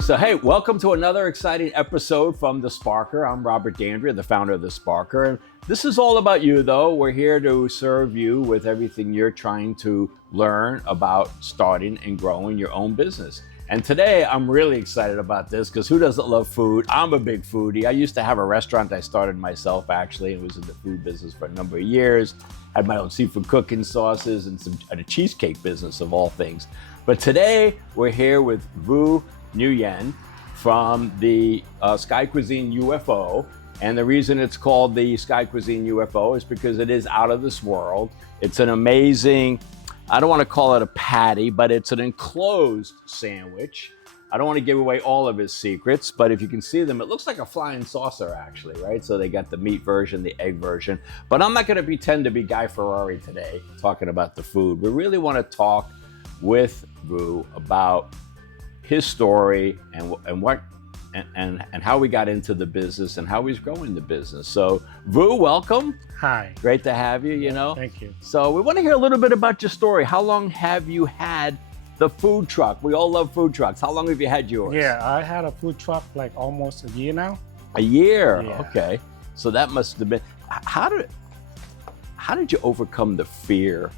So, hey, welcome to another exciting episode from TheSparkr. I'm Robert Dandria, the founder of TheSparkr. And this is all about you, though. We're here to serve you with everything you're trying to learn about starting and growing your own business. And today, I'm really excited about this because who doesn't love food? I'm a big foodie. I used to have a restaurant I started myself, actually, and was in the food business for a number of years. Had my own seafood cooking sauces and a cheesecake business of all things. But today, we're here with Vu Nguyen from the Sky Cuisine UFO. And the reason it's called the Sky Cuisine UFO is because it is out of this world. It's an amazing, I don't want to call it a patty, but it's an enclosed sandwich. I don't want to give away all of his secrets, but if you can see them, it looks like a flying saucer actually, right? So they got the meat version, the egg version, but I'm not going to pretend to be Guy Ferrari today talking about the food. We really want to talk with Vu about his story and how we got into the business and how he's growing the business. So Vu, welcome. Hi. Great to have you, you know. Thank you. So we want to hear a little bit about your story. How long have you had the food truck? We all love food trucks. How long have you had yours? Yeah, I had a food truck like almost a year now. A year? Yeah. Okay. So that must have been, how did you overcome the fear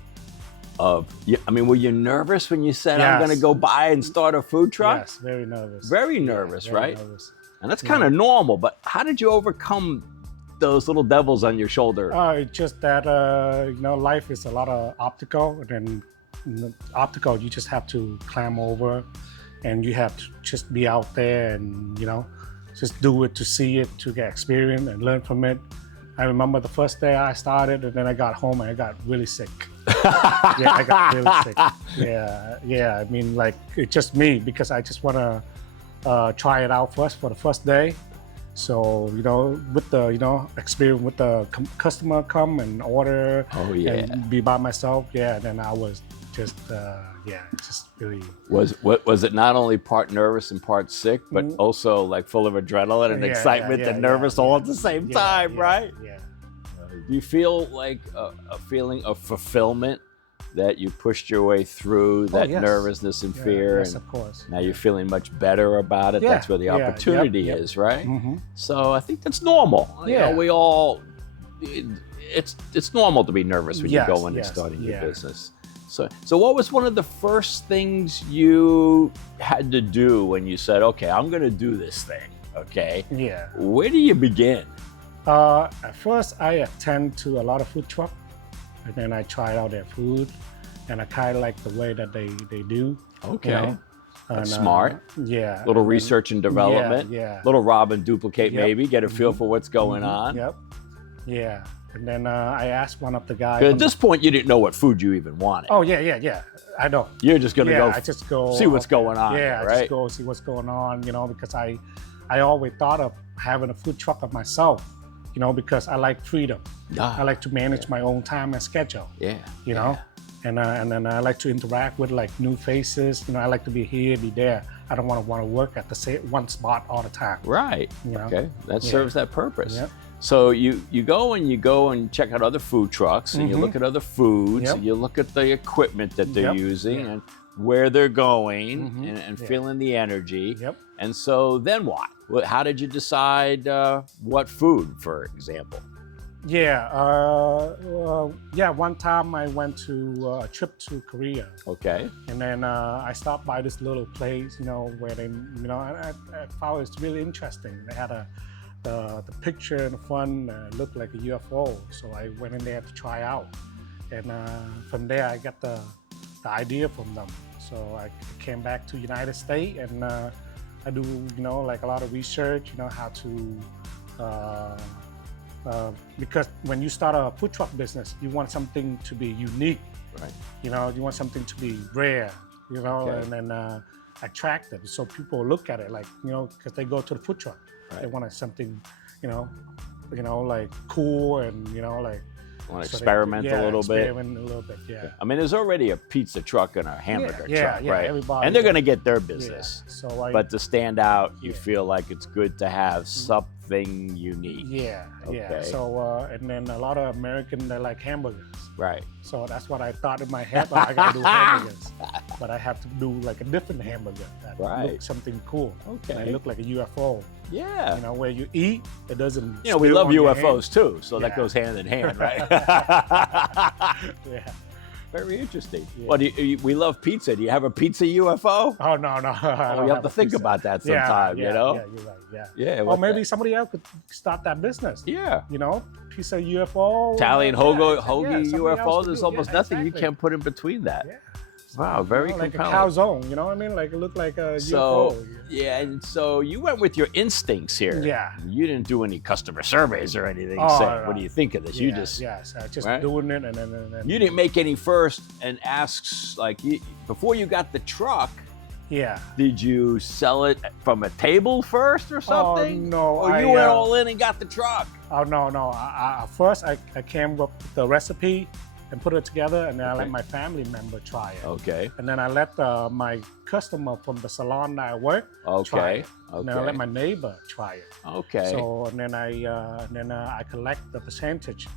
of, I mean, were you nervous when you said, I'm going to go buy and start a food truck? Yes, very nervous. Very nervous, very right? Nervous. And that's kind of normal, but how did you overcome those little devils on your shoulder? It's just that, life is a lot of obstacle, and then obstacle, you just have to climb over, and you have to just be out there and, just do it to see it, to get experience and learn from it. I remember the first day I started, and then I got home and I got really sick. Yeah, I got really sick. Yeah. I mean, like, it's just me because I just want to try it out first for the first day. So, with the, experience with the customer come and order and be by myself. Yeah, and then I was just, just really. Was it not only part nervous and part sick, but also like full of adrenaline and excitement and nervous all at the same time, right? Yeah. Do you feel like a feeling of fulfillment that you pushed your way through that nervousness and fear? Yes, of course. Now you're feeling much better about it. That's where the opportunity is, right? Mm-hmm. So I think that's normal. You know, we all, it's normal to be nervous when you go in and starting your business. So what was one of the first things you had to do when you said, okay, I'm going to do this thing, okay? Yeah. Where do you begin? At first, I attend to a lot of food truck, and then I tried out their food, and I kind of like the way that they do. Okay. That's And, smart. Yeah. Little research and development. Yeah. Little rob and duplicate maybe, get a feel for what's going on. Yep. Yeah. And then I asked one of the guys. At this point, you didn't know what food you even wanted. Oh, yeah. I know. You're just going to go, I just go see what's going on. Yeah, right? I just go see what's going on, because I always thought of having a food truck of myself, because I like freedom. I like to manage my own time and schedule. And then I like to interact with like new faces. I like to be here, be there. I don't want to work at the same one spot all the time. Right. Okay. That serves that purpose. Yep. So you go and check out other food trucks, and you look at other foods, and you look at the equipment that they're using and where they're going and feeling the energy. Yep. And so then what? How did you decide what food, for example? One time I went to a trip to Korea. Okay. And then I stopped by this little place, where they, I found it's really interesting. They had the picture in the front looked like a UFO. So I went in there to try out. And from there, I got the idea from them. So I came back to United States, and I do, like a lot of research, how to, because when you start a food truck business, you want something to be unique, right? You want something to be rare, and then attractive. So people look at it like, because they go to the food truck, they want something, like cool and, like. Want to experiment a little bit? Experiment a little bit, yeah. I mean, there's already a pizza truck and a hamburger truck, right? Everybody, and they're going to get their business. So but to stand out, you feel like it's good to have something unique. Yeah. So, and then a lot of Americans, they like hamburgers. Right. So that's what I thought in my head, I got to do hamburgers. but I have to do like a different hamburger that Right. looks something cool. Okay. And it look like a UFO. Yeah. You know, where you eat, it doesn't. You know, we spill love on your UFOs too, so that Yeah. goes hand in hand, right? hand. Yeah. Very interesting. Yeah. Well, we love pizza. Do you have a pizza UFO? Oh no, no. I Oh, don't you have to a think pizza. about that Yeah, sometime, yeah, you know? Yeah, you're right. Yeah. Yeah. Or what maybe the- somebody else could start that business. Yeah. You know, pizza UFO. Italian yeah, hoagie somebody else UFO. could There's do it. almost Yeah, nothing you exactly. can't put in between that. Yeah. Wow, very like compelling. a calzone, you know what I mean? Like it looked like a So UFO. yeah, and so you went with your instincts here. Yeah. You didn't do any customer surveys or anything. Oh, saying, no. what do you think of this? You just yes, just right? doing it and then you didn't make any first and asks like before you got the truck. yeah. Did you sell it from a table first or something? Oh, no, Or I, you went all in and got the truck? Oh no. First I came up with the recipe and put it together, and then I let Okay. my family member try it. Okay. And then I let my customer from the salon that I work try Okay. it. And then I let my neighbor try it. Okay. So and then I collect the percentage.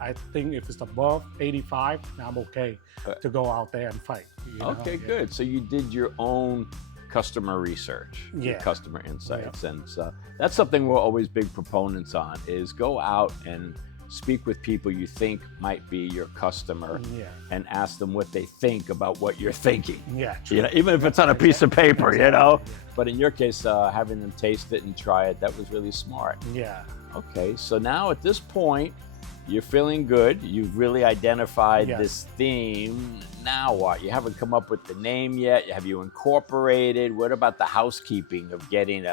I think if it's above 85, I'm okay to go out there and fight. You know? Okay, Yeah. good. So you did your own customer research, your Yeah. customer insights, and so that's something we're always big proponents on: is go out and speak with people you think might be your customer, Yeah. and ask them what they think about what you're thinking. Yeah. You know, even if it's on a piece of paper, you know. Yeah. But in your case, having them taste it and try it, that was really smart. Yeah. Okay, so now at this point, you're feeling good. You've really identified Yes. this theme. Now what? You haven't come up with the name yet. Have you incorporated? What about the housekeeping of getting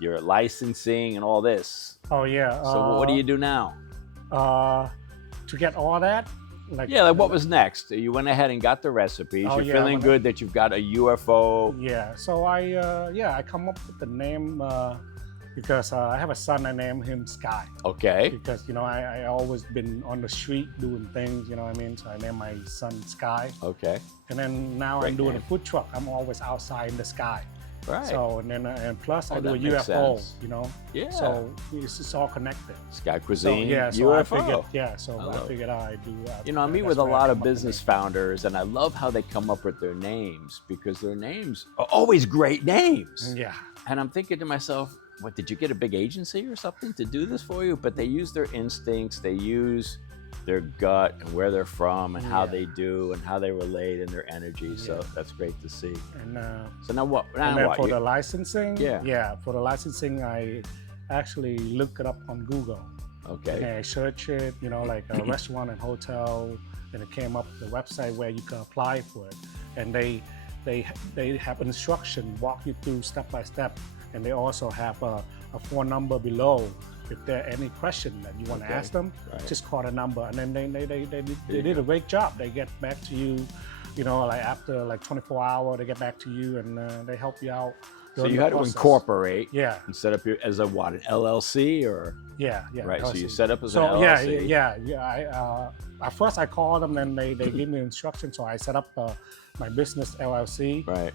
your licensing and all this? Oh yeah. So what do you do now? To get all that, like Yeah, like what was next? You went ahead and got the recipes. Oh, You're yeah, feeling when I- good that you've got a UFO. Yeah. So I come up with the name because I have a son. I named him Sky Okay. because I always been on the street doing things. You know what I mean? So I named my son Sky. Okay. And then now Great I'm doing name. a food truck. I'm always outside in the sky. Right. So and plus Oh, I do a that makes UFO. sense. You know. Yeah. So it's all connected. Sky So Cuisine, yeah. So UFO. I figured. Yeah. So I I love it. figured I do. You know, I meet that's with a where I lot come of up with business it. founders, and I love how they come up with their names because their names are always great names. Yeah. And I'm thinking to myself, what, did you get a big agency or something to do this for you? But they use their instincts, they use their gut and where they're from and how Yeah. they do and how they relate and their energy. So Yeah. that's great to see. And So now what? And Now then what? for the licensing, Yeah. for the licensing, I actually look it up on Google. Okay. And I search it, like a restaurant and hotel, and it came up the website where you can apply for it. And they have instruction, walk you through step by step, and they also have a phone number below. If there are any question that you want Okay. to ask them, Right. just call the number, and then they did a great job. They get back to you, like after like 24 hours, they get back to you and they help you out. So during you the had to process. incorporate Yeah, and set up your as a what, an LLC or yeah. right? So you LLC. set up as So an LLC. yeah. At first I called them and they gave me instructions. So I set up my business LLC. Right.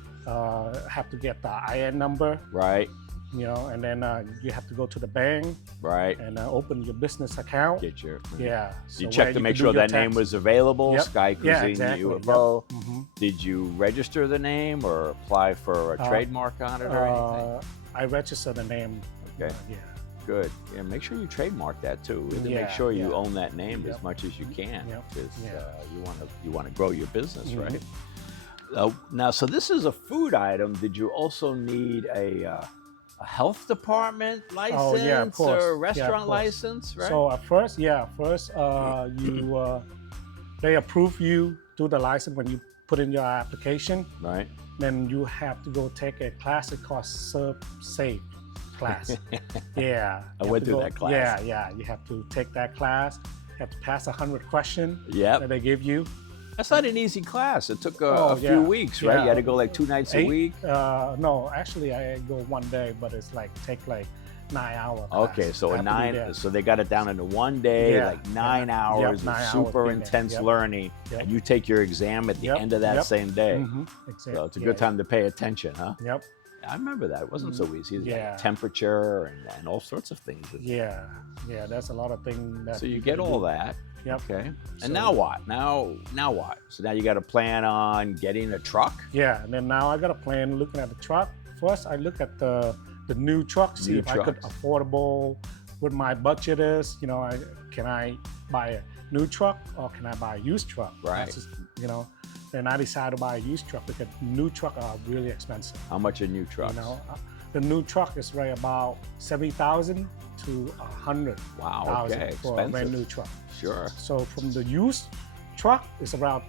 Have to get the IN number, Right. and then you have to go to the bank Right. and open your business account. Get your Yeah. You so check where to can make do sure your that name tax. was available. Yep. Sky Cuisine Yeah, exactly. UFO. Yep. Mhm. Did you register the name or apply for a trademark on it or anything? I registered the name. Okay. Yeah. Good. Yeah, make sure you trademark that too. Really make Yeah, sure you yeah. own that name as Yep. much as you can, Yep. because Yeah. you want to grow your business, Mhm. right? Now, so this is a food item. Did you also need a health department license Oh, yeah, of course. or Yeah, of restaurant course. license, right? So at first, they approve you do the license when you put in your application. Right. Then you have to go take a class called Serve Safe class. Yeah. I You went have to through go- that class. Yeah. You have to take that class. You have to pass 100 questions Yep. that they give you. That's not an easy class. It took a Oh, few yeah. weeks, right? Yeah. You had to go like 2 nights a week. No, actually I go one day, but it's take 9 hours. Okay, so a 9. So they got it down into one day, Yeah, like 9 yeah. hours Yep, of 9 hours super being there. intense Yep. learning, Yep. and you take your exam at the Yep, end of that yep. same day. Exactly. So it's a good time to pay attention, huh? Yep. I remember that. It wasn't so easy. Like Yeah. temperature and all sorts of things. Yeah. There's a lot of things that. So you you get can all do. that. Yep. Okay. So- And now what? Now what? So now you got to plan on getting a truck? Yeah, and then now I got a plan looking at the truck. First, I look at the new truck, see New if I could trucks. affordable, what my budget is. You know, can I buy a new truck or can I buy a used truck? Right. That's just, you know, then I decided to buy a used truck because new truck are really expensive. How much are new trucks? You know, the new truck is right about 70,000 to 100,000 Wow, okay, for a brand expensive. new truck. Sure. So from the used truck, it's around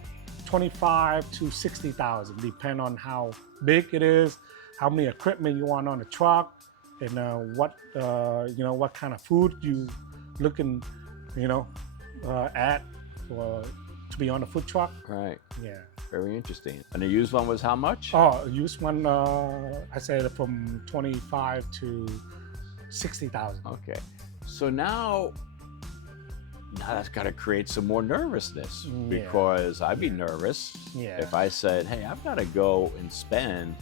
25 to 60,000, depend on how big it is, how many equipment you want on the truck, and what what kind of food you looking, at to be on the food truck. Right. Yeah. Very interesting. And the used one was how much? Oh, used one, I said from 25 to 60,000. Okay. So now that's got to create some more nervousness, Yeah. because I'd be nervous Yeah. if I said, hey, I've got to go and spend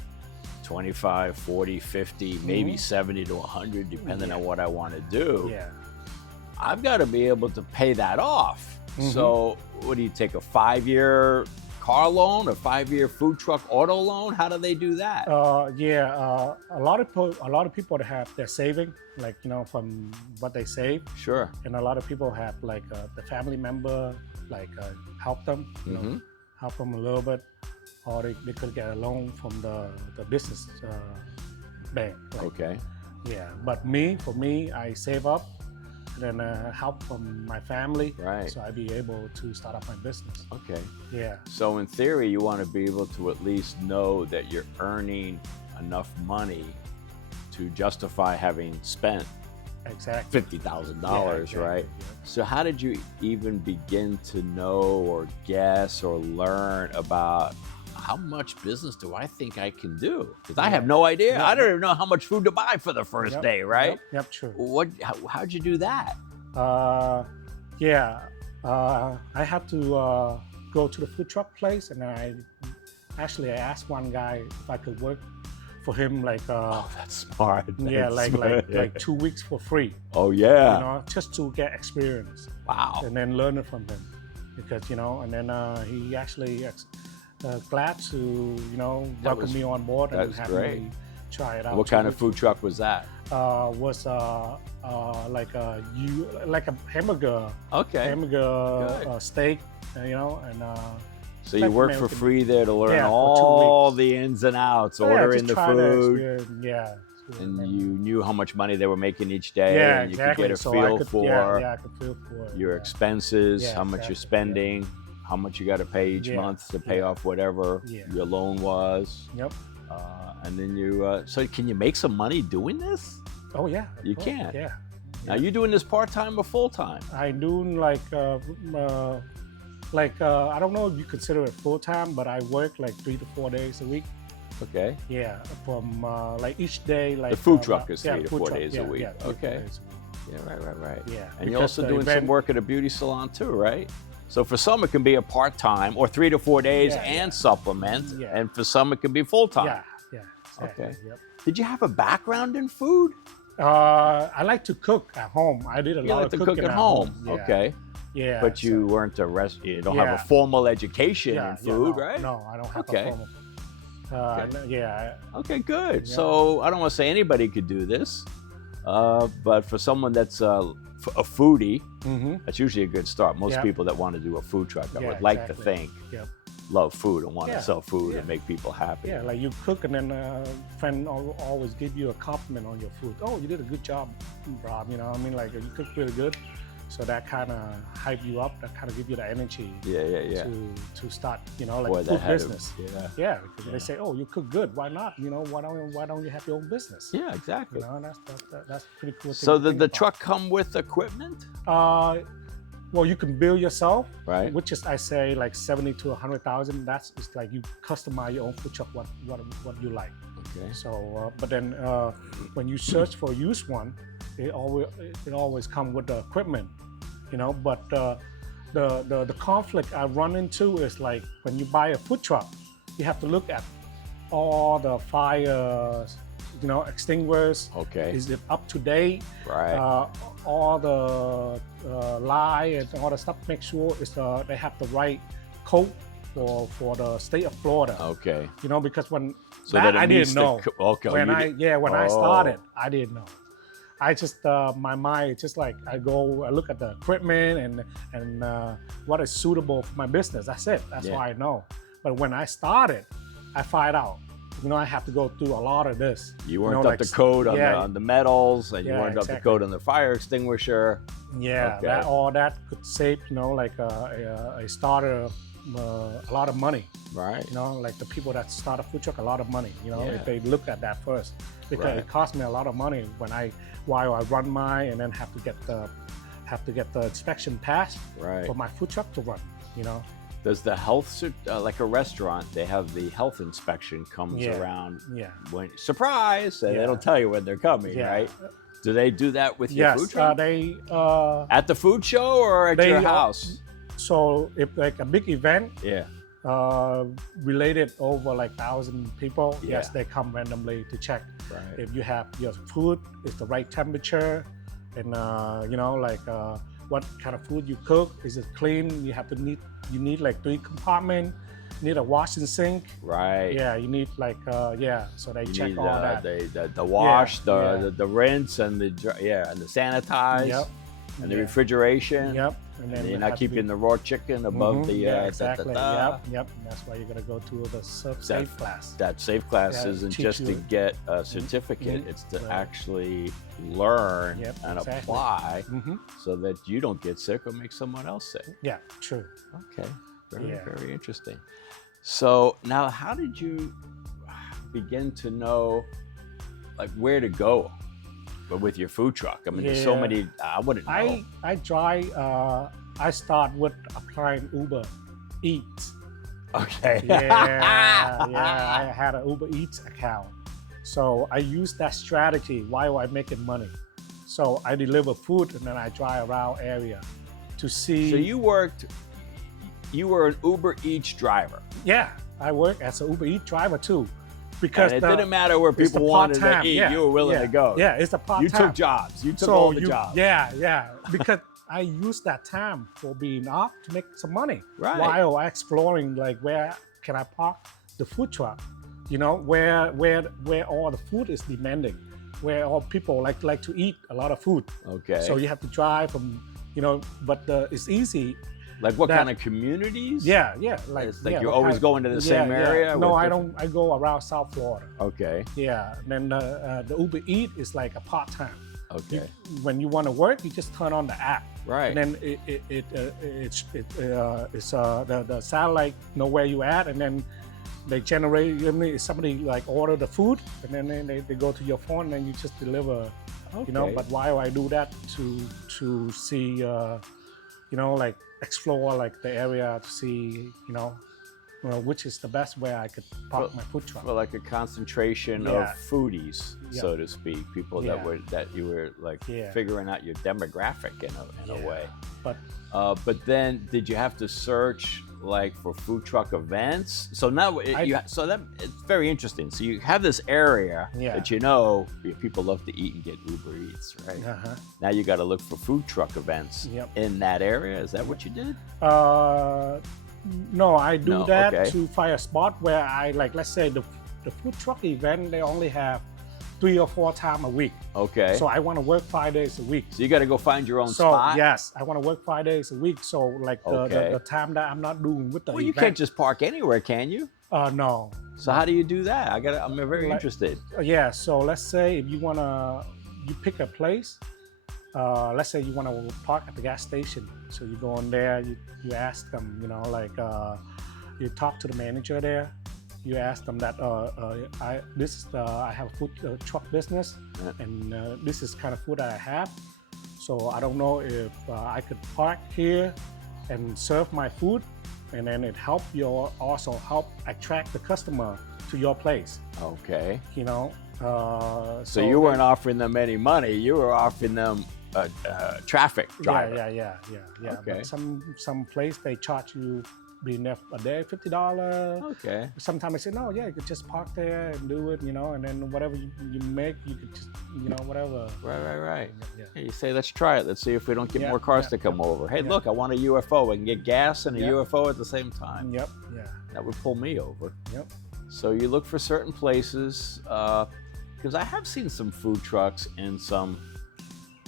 25, 40, 50, maybe 70 to 100, depending on what I want to do. Yeah. I've got to be able to pay that off. Mhm. So what do you take, a 5-year car loan, a 5-year food truck auto loan? How do they do that? A lot of people that have their saving, like from what they save, Sure. and a lot of people have like the family member help them, Mhm. help them a little bit, or they could get a loan from the business bank. Okay. Yeah, but for me, I save up, and then help from my family, Right. so I'd be able to start up my business. Okay. Yeah. So in theory, you want to be able to at least know that you're earning enough money to justify having spent Exactly. $50,000, Yeah, right? exactly, yeah. So how did you even begin to know or guess or learn about how much business do I think I can do? Because I have no idea. Yeah. I don't even know how much food to buy for the first Yep, day, right? Yep, true. How'd you do that? I had to go to the food truck place, and I asked one guy if I could work for him, That's smart. yeah, That's smart. like 2 weeks for free, Oh yeah. just to get experience Wow. and then learn it from him, because and then he actually glad to welcome was- me on board and that's have great. me try it out. What 2 kind of weeks. food truck was that? Was like a hamburger Okay. Good. steak, and So you like worked for American- free there to learn Yeah, for 2 all weeks. the ins and outs, yeah, ordering just the try the food, experience, yeah. and you knew how much money they were making each day, Yeah, and you exactly. could get a So feel I could, for I could feel for it, your yeah. expenses, Yeah, how much you're exactly, yeah. spending, how much you got to pay each Yeah, month to pay yeah. off whatever Yeah. your loan was. Yep. And then so can you make some money doing this? Oh yeah. of You course, can. Yeah. Now, you doing this part-time or full-time? I doing I don't know if you consider it full time, but I work like 3 to 4 days a week. Okay. Yeah, from each day The food truck is 3 to 4 days a week. Yeah, 3 to 4 Okay. days a week. Yeah, right. Yeah. And you're because also the doing some event- work at a beauty salon too, right? So for some it can be a part-time or 3 to 4 days Yeah, and yeah. supplement, Yeah. and for some it can be full-time. Yeah. Exactly. Okay. Yep. Did you have a background in food? I like to cook at home. I did a You lot like of to cook cooking at home. Yeah. Okay. Yeah. But you weren't you don't have a Yeah. formal education yeah, in food, no, right? No, I don't have Okay. a formal. Okay. Yeah. Okay, good. Yeah. So I don't want to say anybody could do this, but for someone that's a foodie, Mm-hmm. that's usually a good start. Most Yeah. people that want to do a food truck, I Yeah, would like exactly. to think, Yep. love food and want to Yeah, sell food yeah. and make people happy. Yeah, like you cook and then friend always give you a compliment on your food. Oh, you did a good job, Rob. You know what I mean? Like you cook really good. So that kind of hype you up. That kind of give you the energy Yeah. to start, like Boy, a that food had business. yeah. Yeah, because they say, oh, you cook good. Why not? Why don't you have your own business? Yeah, exactly. That's pretty cool. So thing to the think about. truck come with equipment, Well, you can build yourself, right? which is I say like 70 to 100,000. That's it's like you customize your own food truck what you like. Okay. So, but then when you search for a used one, it always come with the equipment, But the conflict I run into is like when you buy a food truck, you have to look at all the fire extinguishers. Okay. Is it up to date? Right. All the lie and all the stuff. Make sure they have the right code for the state of Florida. Okay. Because when So that it I meets didn't know. Okay. When I started, I didn't know. I just my mind just like I look at the equipment and what is suitable for my business. That's it. That's all I know. But when I started, I find out. I have to go through a lot of this. You weren't up to code on the metals, and you weren't up to code on the fire extinguisher. Yeah, okay. all that could save like a starter a lot of money. Right. Like the people that start a food truck, a lot of money. If they look at that first, because it cost me a lot of money while I run mine and then have to get the inspection passed for my food truck to run. Does the health, like a restaurant, they have the health inspection comes around when surprise, and they don't tell you when they're coming, right? Do they do that with your food truck? They at the food show or at your house? So if like a big event, related over like 1,000 people, yes, they come randomly to check if you have your food is the right temperature, and what kind of food you cook, is it clean? You need like 3 compartments. You need a wash and sink. Right. Yeah, you need like so they check all that. The wash, the rinse, and the sanitize. Yep. And the refrigeration. Yep. And then you're not keeping the raw chicken above the exactly. Yep. And that's why you're gonna go to the safe class. That safe class isn't just to get a certificate; it's to actually learn and apply, so that you don't get sick or make someone else sick. Yeah, true. Okay, very interesting. So now, how did you begin to know, like, where to go? But with your food truck, I mean, there's so many. I wouldn't know. I start with applying Uber Eats. Okay. I had an Uber Eats account, so I used that strategy while I'm making money. So I deliver food and then I drive around area to see. So you were an Uber Eats driver. Yeah, I work as an Uber Eats driver too. Because it didn't matter where people wanted to eat, you were willing to go. Yeah, it's a part-time. You took jobs. You took all the jobs. Yeah. Because I used that time for being off to make some money. Right. While I exploring like where can I park the food truck, where all the food is demanding, where all people like to eat a lot of food. Okay. So you have to drive from, but it's easy. Like what kind of communities? Yeah. Like you're always going to the same area? No, I don't. I go around South Florida. Okay. Yeah. And then the Uber Eats is like a part-time. Okay. When you want to work, you just turn on the app. Right. And then it's the satellite know where you at, and then they generate. Somebody like order the food, and then they go to your phone, and then you just deliver. Okay. But why I do that to see, like explore like the area to see, which is the best way I could park my food truck. Well, like a concentration of foodies, so to speak, people that you were like figuring out your demographic in a way. But then did you have to search like for food truck events? So now it's very interesting. So you have this area that people love to eat and get Uber Eats, right? Now you got to look for food truck events in that area. Is that what you did? No, I do that to find a spot where I let's say the food truck event, they only have 3 or 4 times a week. Okay. So I want to work 5 days a week. So you got to go find your own spot? So yes, I want to work 5 days a week. So like the time that I'm not doing with the event. You can't just park anywhere, can you? No. So how do you do that? I'm very interested. Yeah. So let's say if you pick a place. Let's say you want to park at the gas station. So you go in there, you ask them, you talk to the manager there. You ask them that I have a food truck business, and this is kind of food that I have. So I don't know if I could park here and serve my food, and then it also help attract the customer to your place. Okay. So you weren't offering them any money. You were offering them traffic driver. Yeah. Okay. But some place they charge you being there a day, $50. Okay. Sometimes I say, no, yeah, you could just park there and do it, and then whatever you make, you could just, whatever. Right. Yeah. Hey, you say, let's try it. Let's see if we don't get Yeah, more cars yeah, to come yeah, over. Hey, yeah. look, I want a UFO. I can get gas and a Yeah. UFO at the same time. Yep. Yeah. That would pull me over. Yep. So you look for certain places, because I have seen some food trucks in some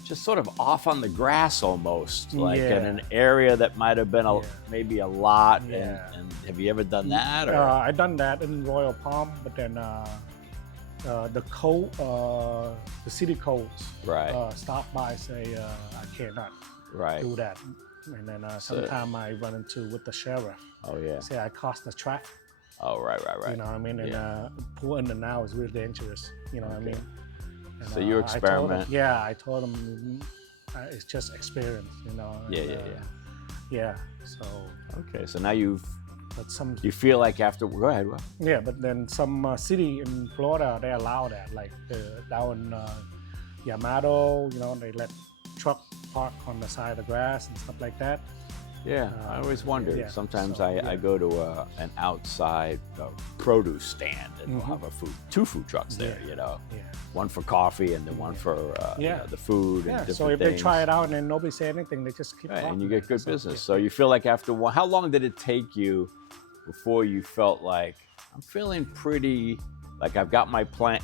just sort of off on the grass almost, like in Yeah. an area that might have been Yeah. maybe a lot. Yeah. And have you ever done that? Or? I done that in Royal Palm, but then the code, the city codes, Right. stop by say I cannot Right. do that, and then sometime I run into with the sheriff. Oh yeah. Say I cost the traffic. Oh right. You know what I mean? And Yeah. pulling it now is really dangerous. You know what I mean? And, So you experiment. I told him it's just experience. Yeah. Yeah. So, Okay. So now you but feel like after. Go ahead. What? yeah, but then some city in Florida they allow that, like down in Yamato. They let truck park on the side of the grass and stuff like that. Yeah, I always wondered. yeah, Sometimes so, I go to an outside produce stand and we'll have two food trucks there. Yeah. Yeah. One for coffee and then one for the food and Yeah. different So if things. they try it out and then nobody say anything, they just keep Right, talking. and you get good So, business. yeah. So you feel like after one, how long did it take you before you felt like I'm feeling pretty, like I've got my plan,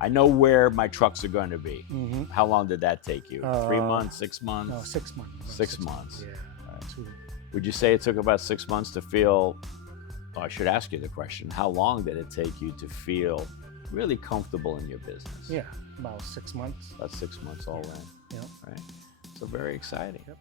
I know where my trucks are going to be. How long did that take you? 3 months, 6 months? No, 6 months. 6 months. Yeah. Would you say it took about 6 months to feel, I should ask you the question, how long did it take you to feel really comfortable in your business? Yeah, about 6 months. About 6 months all in. Yeah. Right? So very exciting. Yep.